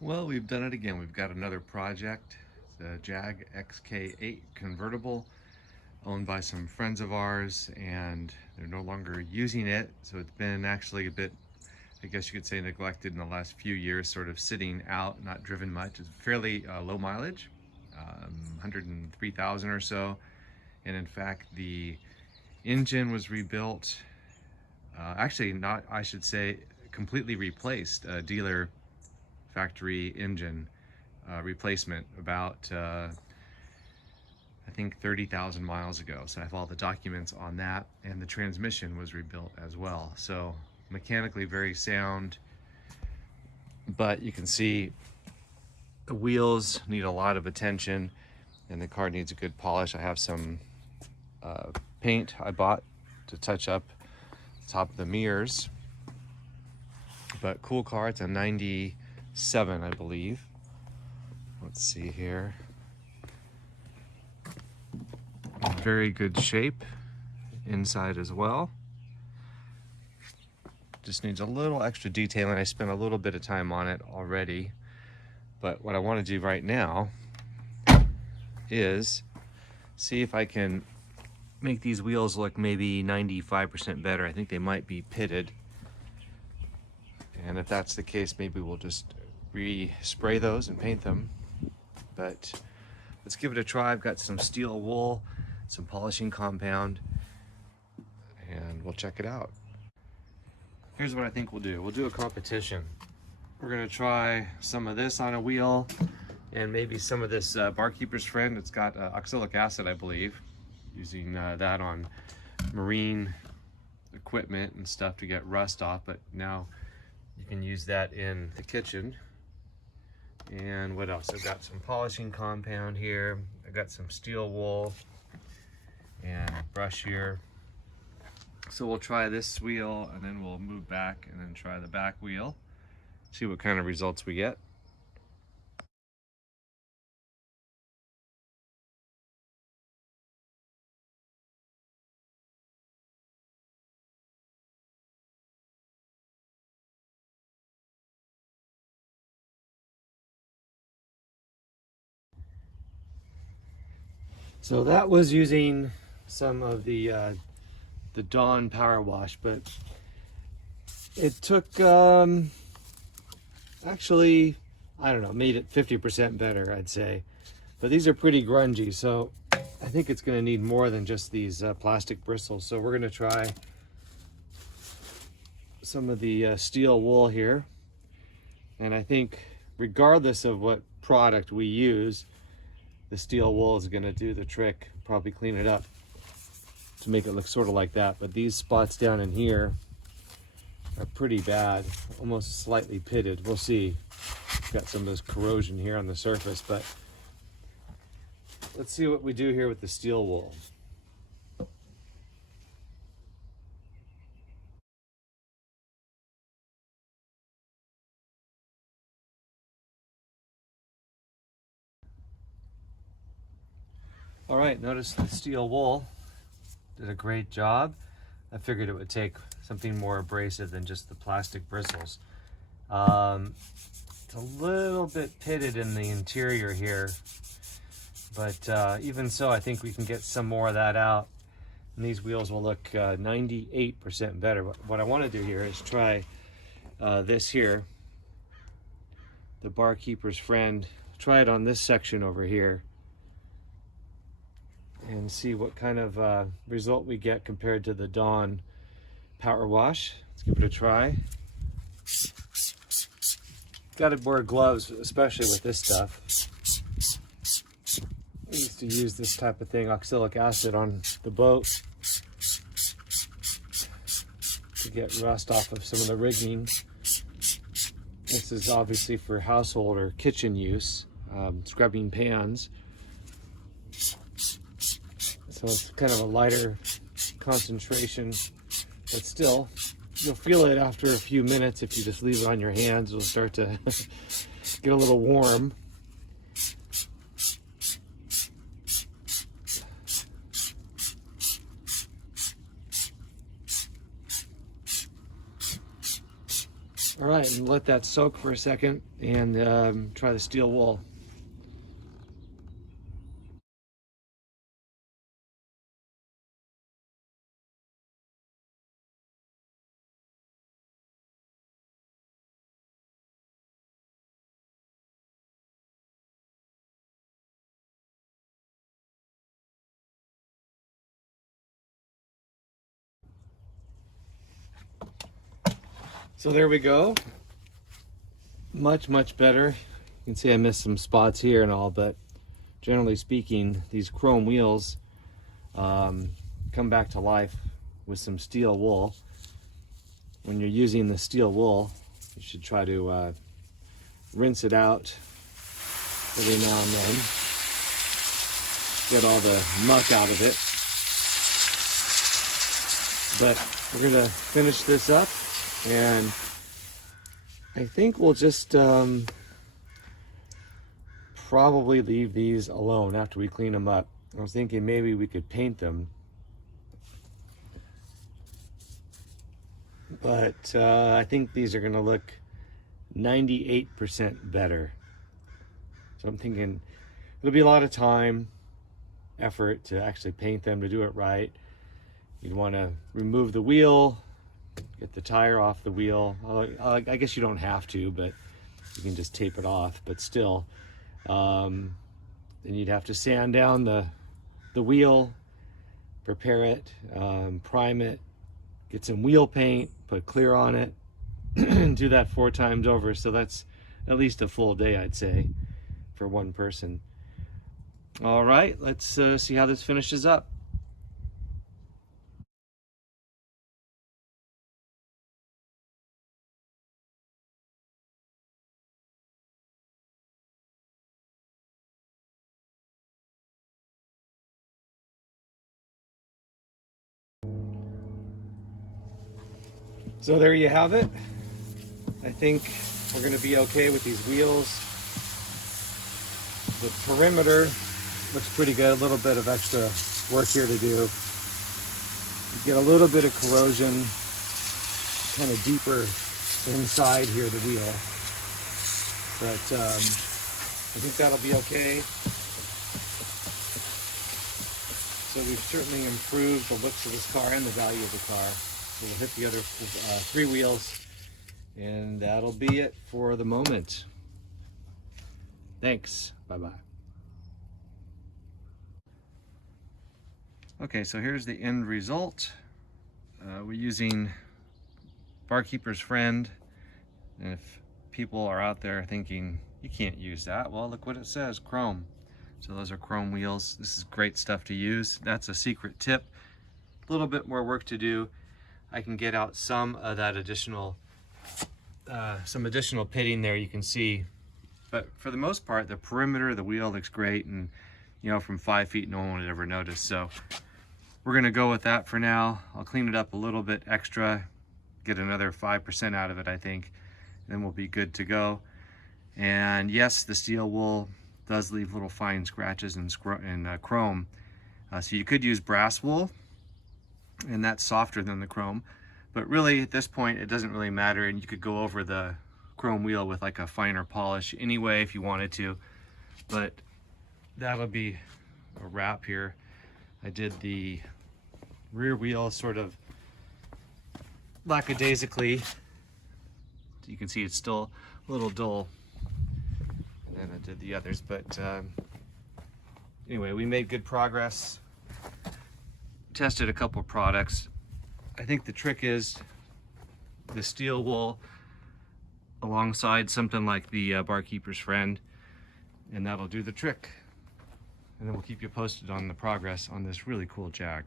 Well, we've done it again. We've got another project. It's a Jag XK8 convertible owned by some friends of ours, and they're no longer using it. So it's been actually a bit, I guess you could say, neglected in the last few years, sort of sitting out, not driven much. It's fairly low mileage, 103,000 or so. And in fact, the engine was rebuilt, actually not, I should say, completely replaced. A dealer factory engine replacement about I think 30,000 miles ago. So I have all the documents on that, and the transmission was rebuilt as well. So mechanically very sound, but you can see the wheels need a lot of attention and the car needs a good polish. I have some paint I bought to touch up the top of the mirrors, but cool car. It's a 97, I believe. Let's see here. Very good shape inside as well. Just needs a little extra detailing. I spent a little bit of time on it already, but what I want to do right now is see if I can make these wheels look maybe 95% better. I think they might be pitted, and if that's the case, maybe we'll just re-spray those and paint them. But let's give it a try. I've got some steel wool, some polishing compound, and we'll check it out. Here's what I think we'll do. We'll do a competition. We're gonna try some of this on a wheel and maybe some of this Barkeeper's Friend. It's got oxalic acid, I believe, using that on marine equipment and stuff to get rust off, but now you can use that in the kitchen. And what else? I've got some polishing compound here. I've got some steel wool and brush here. So we'll try this wheel and then we'll move back and then try the back wheel, see what kind of results we get. So that was using some of the Dawn power wash, but it took actually, I don't know, made it 50% better, I'd say. But these are pretty grungy, so I think it's going to need more than just these plastic bristles. So we're going to try some of the steel wool here, and I think regardless of what product we use, the steel wool is going to do the trick. Probably clean it up to make it look sort of like that. But these spots down in here are pretty bad, almost slightly pitted. We'll see. Got some of this corrosion here on the surface, but let's see what we do here with the steel wool. All right, notice the steel wool did a great job. I figured it would take something more abrasive than just the plastic bristles. It's a little bit pitted in the interior here, but even so, I think we can get some more of that out, and these wheels will look 98% better. What I want to do here is try this here, the Barkeeper's Friend. Try it on this section over here and see what kind of result we get compared to the Dawn power wash. Let's give it a try. Got to wear gloves, especially with this stuff. I used to use this type of thing, oxalic acid, on the boat to get rust off of some of the rigging. This is obviously for household or kitchen use, scrubbing pans. So it's kind of a lighter concentration, but still, you'll feel it after a few minutes. If you just leave it on your hands, it'll start to get a little warm. All right, and let that soak for a second and try the steel wool. So there we go. Much better. You can see I missed some spots here and all, but generally speaking, these chrome wheels come back to life with some steel wool. When you're using the steel wool, you should try to rinse it out every now and then. Get all the muck out of it. But we're gonna finish this up, and I think we'll just probably leave these alone after we clean them up. I was thinking maybe we could paint them, but I think these are gonna look 98% better. So I'm thinking it'll be a lot of time, effort to actually paint them, to do it right. You'd want to remove the wheel, get the tire off the wheel. I guess you don't have to, but you can just tape it off, but still. Then you'd have to sand down the wheel, prepare it, prime it, get some wheel paint, put clear on it, do that 4 times over. So that's at least a full day, I'd say, for one person. All right, let's see how this finishes up. So there you have it. I think we're going to be okay with these wheels. The perimeter looks pretty good. A little bit of extra work here to do. You get a little bit of corrosion kind of deeper inside here of the wheel. But I think that'll be okay. So we've certainly improved the looks of this car and the value of the car. So we'll hit the other 3 wheels, and that'll be it for the moment. Thanks. Bye-bye. Okay, so here's the end result. We're using Barkeeper's Friend. And if people are out there thinking, you can't use that, well, look what it says, chrome. So those are chrome wheels. This is great stuff to use. That's a secret tip. A little bit more work to do. I can get out some of that additional, some additional pitting there, you can see. But for the most part, the perimeter of the wheel looks great, and you know, from 5 feet, no one would ever notice. So we're gonna go with that for now. I'll clean it up a little bit extra, get another 5% out of it, I think. Then we'll be good to go. And yes, the steel wool does leave little fine scratches in chrome. So you could use brass wool, and that's softer than the chrome. But really, at this point, it doesn't really matter, and you could go over the chrome wheel with like a finer polish anyway if you wanted to. But that'll be a wrap here. I did the rear wheel sort of lackadaisically. You can see it's still a little dull. And then I did the others, but anyway, we made good progress. Tested a couple products. I think the trick is the steel wool alongside something like the Barkeeper's Friend, and that'll do the trick. And then we'll keep you posted on the progress on this really cool Jag.